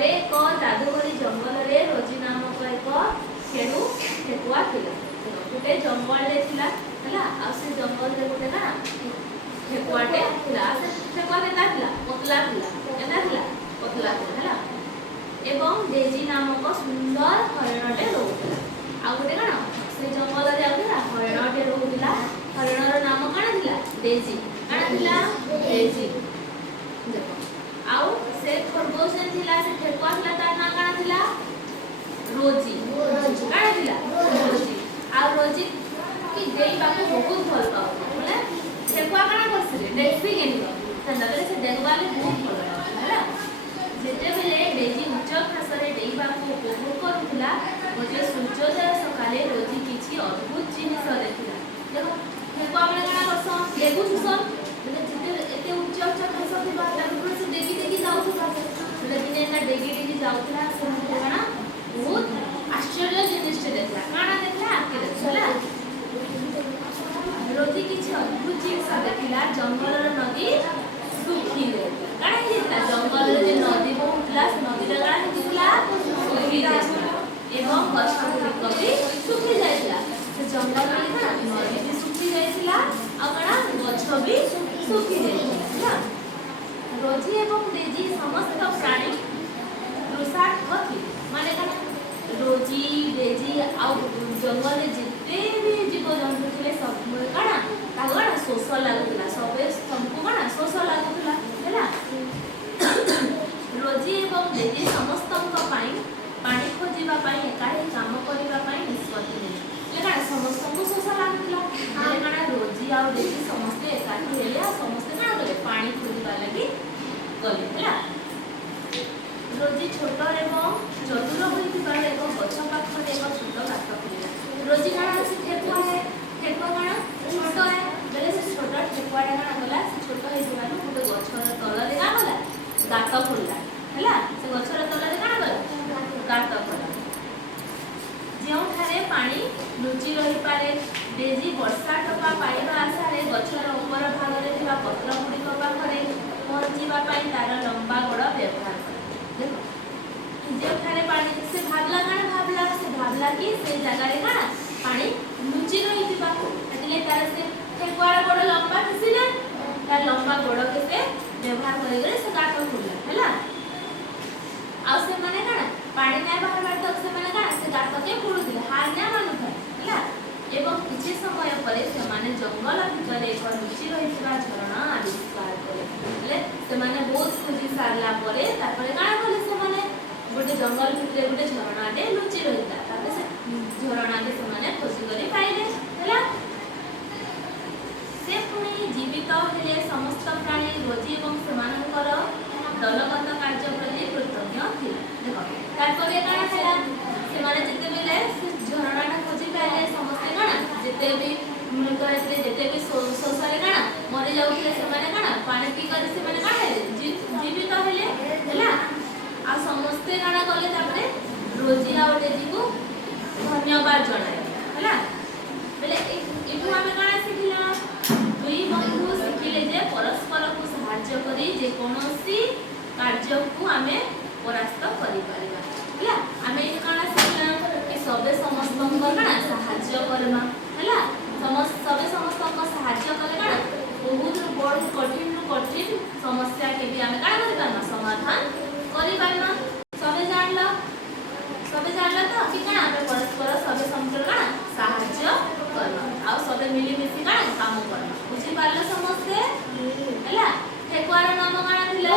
ଥରେ ଏକ ଯାଦୁକରୀ ଜଙ୍ଗଲରେ ରୋଜି ନାମକ ଏକ ଖେଳୁ ଠେକୁଆ ଥିଲା। ଗୋଟେ ଜଙ୍ଗଲରେ ଥିଲା ହେଲା। ଆଉ ସେ ଜଙ୍ଗଲରେ ଗୋଟେ ନା ଠେକୁଆଟେ ଥିଲା। ସେ ଠେକୁଆ କେତା ଥିଲା? ପତଲା ଥିଲା। କେତା ଥିଲା? ପତଲା ଥିଲା ହେଲା। ଏବଂ ଡେଜି ନାମକ ସୁନ୍ଦର ହରିଣଟେ ରହୁଥିଲା। ଆଉ ଗୋଟେ କଣ ସେ ଜଙ୍ଗଲରେ ଯାଉଥିଲା ହରିଣଟେ ରହୁଥିଲା। ହରିଣର ନାମ କଣ ଥିଲା? ଡେଜି। କଣ ଥିଲା? ଡେଜି। ଦେଖ ଆଉ ସେ ଖରଗୋଶ ଥିଲା ସେ ଠେକୁଆ ଥିଲା ତାର ନାଁ କଣ ଥିଲା? ରୋଜି। କଣ ଥିଲା? ରୋଜି। ଆଉ ରୋଜି କି ଡେଇବାକୁ ବହୁତ ଭଲ ପାଉଥିଲା। ବୋଲେ ଠେକୁଆ କଣ କରିଥିଲେ? ଡେକ୍ସି ଗେନିବ ସେତେବେଳେ ସେ ଡେଗବାରେ ବହୁତ ଭଲ ପାଉଥିଲା ହେଲା। ଯେତେବେଳେ ଡେଜି ଉଚ୍ଚ ଘାସରେ ଡେଇବାକୁ ଉପଭୋଗ କରୁଥିଲା ଗୋଟିଏ ସୂର୍ଯ୍ୟୋଦୟ ସକାଳେ ରୋଜି କିଛି ଅଦ୍ଭୁତ ଜିନିଷ ଦେଖିଲା। ଦେଖ ଠେକୁଆ ମାନେ କଣ କରସନ୍? ଡେଗୁଛନ୍। ଯେତେ ଏତେ ଉଚ୍ଚ ଉଚ୍ଚ ଘାସ ଥିବା ତାର ଉପରେ ସେ ଡେଗି ଡେଗି ଯାଉଥିବା। ବୋଲେ ଦିନେ ନା ଡେଗି ଡେଗି ଯାଉଥିଲା ସେ କଣ ବହୁତ ଆଶ୍ଚର୍ଯ୍ୟ ଜିନିଷଟେ ଦେଖିଲା। କାଣା ଦେଖିଲା? ଆଖି ଦେଖିଲା। ରୋଜି କିଛି ଅଦ୍ଭୁତ ଜିନିଷ ଦେଖିଲା। ଜଙ୍ଗଲର ନଦୀ ଶୁଖି ଯାଇଥିଲା। କାଣା ହେଇଯାଇଥିଲା? ଜଙ୍ଗଲରେ ଯେ ନଦୀ ବହୁଥିଲା ସେ ନଦୀରେ କାଣା ହେଇଥିଲା? ଶୁଖି ଯାଇଥିଲା। ଏବଂ ଗଛ ଗୁଡ଼ିକ ବି ଶୁଖି ଯାଇଥିଲା। ସେ ଜଙ୍ଗଲରେ କଣ ନଦୀ ବି ଶୁଖି ଯାଇଥିଲା ଆଉ କଣ ଗଛ ବି ଶୁଖି ଯାଇଥିଲା ହେଲା। ରୋଜି ଏବଂ ଡେଜି ସମସ୍ତ ପ୍ରାଣୀ ତୃଷାର୍ଥ ଥିଲେ। ମାନେ କଣ ରୋଜି ଡେଜି ଆଉ ଜଙ୍ଗଲରେ ଯେତେ ବି ଜୀବଜନ୍ତୁ ଥିଲେ ସବୁ କଣ ତାକୁ କଣ ଶୋଷ ଲାଗୁଥିଲା। ସବୁକୁ କଣ ଶୋଷ ଲାଗୁଥିଲା ହେଲା। ରୋଜି ଏବଂ ଡେଜି ସମସ୍ତଙ୍କ ପାଇଁ ପାଣି ଖୋଜିବା ପାଇଁ ଏକାଠି କାମ କରିବା ପାଇଁ ନିଷ୍ପତ୍ତି ନେଲେ। କଣ ସମସ୍ତଙ୍କୁ ଶୋଷ ଲାଗୁଥିଲା ହେଲେ କଣ ରୋଜି ଆଉ ଡେଜି ସମସ୍ତେ ଏକାଠି ହେଲେ ଆଉ ସମସ୍ତେ କଣ କଲେ? ପାଣି ଖୋଜିବା ଲାଗି ଗଲେ ହେଲା। ରୋଜି ଛୋଟ ଏବଂ ଚତୁର ହୋଇଥିବାରୁ ଏକ ଗଛ ପାଖରେ ଏକ ଛୋଟ ଗାତ ଖୋଳିଲା। ରୋଜି କଣ ଅଛି? ଠେକୁଆ ହେ। ଠେକୁଆ କଣ ଛୋଟ ହେ ବେଲେ ସେ ଛୋଟ ଠେକୁଆଟା କଣ କଲା? ସେ ଛୋଟ ହେଇଥିବାରୁ ଗୋଟେ ଗଛର ତଳରେ କଣ କଲା? ଗାତ ଖୋଳିଲା ହେଲା। ସେ ଗଛର ତଳରେ କଣ କଲା? ଗାତ ଖୋଳିଲା ଯେଉଁଠାରେ ପାଣି ଲୁଚି ରହିପାରେ। ଡେଜି ବର୍ଷା ଟୋପା ପାଇବା ଆଶାରେ ଗଛର ଉପର ଭାଗରେ ଥିବା ପତ୍ର ଗୁଡ଼ିକ ପାଖରେ ପହଞ୍ଚିବା ପାଇଁ ତାର ଲମ୍ବା ଗୋଡ଼ ବ୍ୟବହାର କଲା। ଦେଖ ଯେଉଁଠାରେ ପାଣି ସେ ଭାବଲା କଣ ଭାବଲା? ସେ ଭାବଲା କି ସେ ଜାଗାରେ କଣ ପାଣି ଲୁଚି ରହିଥିବା। ସେଥିଲାଗି ତାର ସେ ଠେକୁଆର ଗୋଡ଼ ଲମ୍ବା ଥିସିଲେ ତାର ଲମ୍ବା ଗୋଡ଼କେ ସେ ବ୍ୟବହାର କରିକରି ସେ ଗାତ ଖୋଳିଲା ହେଲା। ଆଉ ସେମାନେ କଣ ପାଣି ନାଇଁ ବାହାରବାର ତକ ସେମାନେ କଣ ସେ ଗାତକେ ଖୋଳୁଥିଲେ। ହାର ନାଇଁ ମାନୁଥିଲେ ହେଲା। ଏବଂ କିଛି ସମୟ ପରେ ସେମାନେ ଜଙ୍ଗଲ ଭିତରେ ଏକ ଲୁଚି ରହିଥିବା ଝରଣା ଆବିଷ୍କାର କଲେ। ହେଲେ ସେମାନେ ବହୁତ ଖୋଜି ସାରିଲା ପରେ ତାପରେ କଣ କଲେ? ସେମାନେ ଗୋଟେ ଜଙ୍ଗଲ ଭିତରେ ଗୋଟେ ଝରଣାଟେ ଲୁଚି ରହିଥିଲା। ତାପରେ ସେ ଝରଣାକେ ସେମାନେ ଖୋଜି କରି ପାଇଲେ ହେଲା। ସେ ପୁଣି ଜୀବିତ ହେଲେ ସମସ୍ତ ପ୍ରାଣୀ ରୋଜି ଏବଂ ସେମାନଙ୍କର ଦଳଗତ କାର୍ଯ୍ୟ ପ୍ରତି କୃତଜ୍ଞ ଥିଲେ। ଦେଖ ତାପରେ କଣ ହେଲା? ସେମାନେ ଯେତେବେଳେ ସେ ଝରଣାଟା ଖୋଜି ପାଇଲେ ସମସ୍ତେ କଣ ଯେତେ ବି ମୃତ ହେଇଥିଲେ ଯେତେ ବି ଶୋଷରେ କଣ ମରି ଯାଉଥିଲେ ସେମାନେ କଣ ପାଣି ପିଇ କରି ସେମାନେ କଣ ହେଲେ? ଜୀବିତ ହେଲେ ହେଲା। ଆଉ ସମସ୍ତେ କଣ କଲେ? ତାପରେ ରୋଜି ଆଉ ଡେଜିକୁ ଧନ୍ୟବାଦ ଜଣାଇଲେ ହେଲା। ବେଲେ ଏଠୁ ଆମେ କଣ ଶିଖିଲା? ଦୁଇ ବନ୍ଧୁ ଶିଖିଲେ ଯେ ପରସ୍ପରକୁ ସାହାଯ୍ୟ କରି ଯେକୌଣସି କାର୍ଯ୍ୟକୁ ଆମେ ପରାସ୍ତ କରିପାରିବା ହେଲା। ଆମେ ଏଠି କଣ ଶିଖିଲା? କି ସବେ ସମସ୍ତଙ୍କ କଣ ସାହାଯ୍ୟ କରିବା ହେଲା। ସବେ ସମସ୍ତଙ୍କ ସାହାଯ୍ୟ କଲେ କଣ ବହୁତ ବଡ଼ କଠିନ ସମସ୍ୟାକେ ବି ଆମେ କଣ କରିପାରିବା? ସମାଧାନ କରିପାରିବା। ସବେ ଜାଣିଲ ତ କି କଣ ଆମେ ପରସ୍ପର ସବେ ସମସ୍ତର କଣ ସାହାଯ୍ୟ କରିବା ଆଉ ସବେ ମିଳିମିଶି କଣ କାମ କରିବା। ବୁଝିପାରିଲ ସମସ୍ତେ ହେଲା। ଠେକୁଆର ନାମ କଣ ଥିଲା?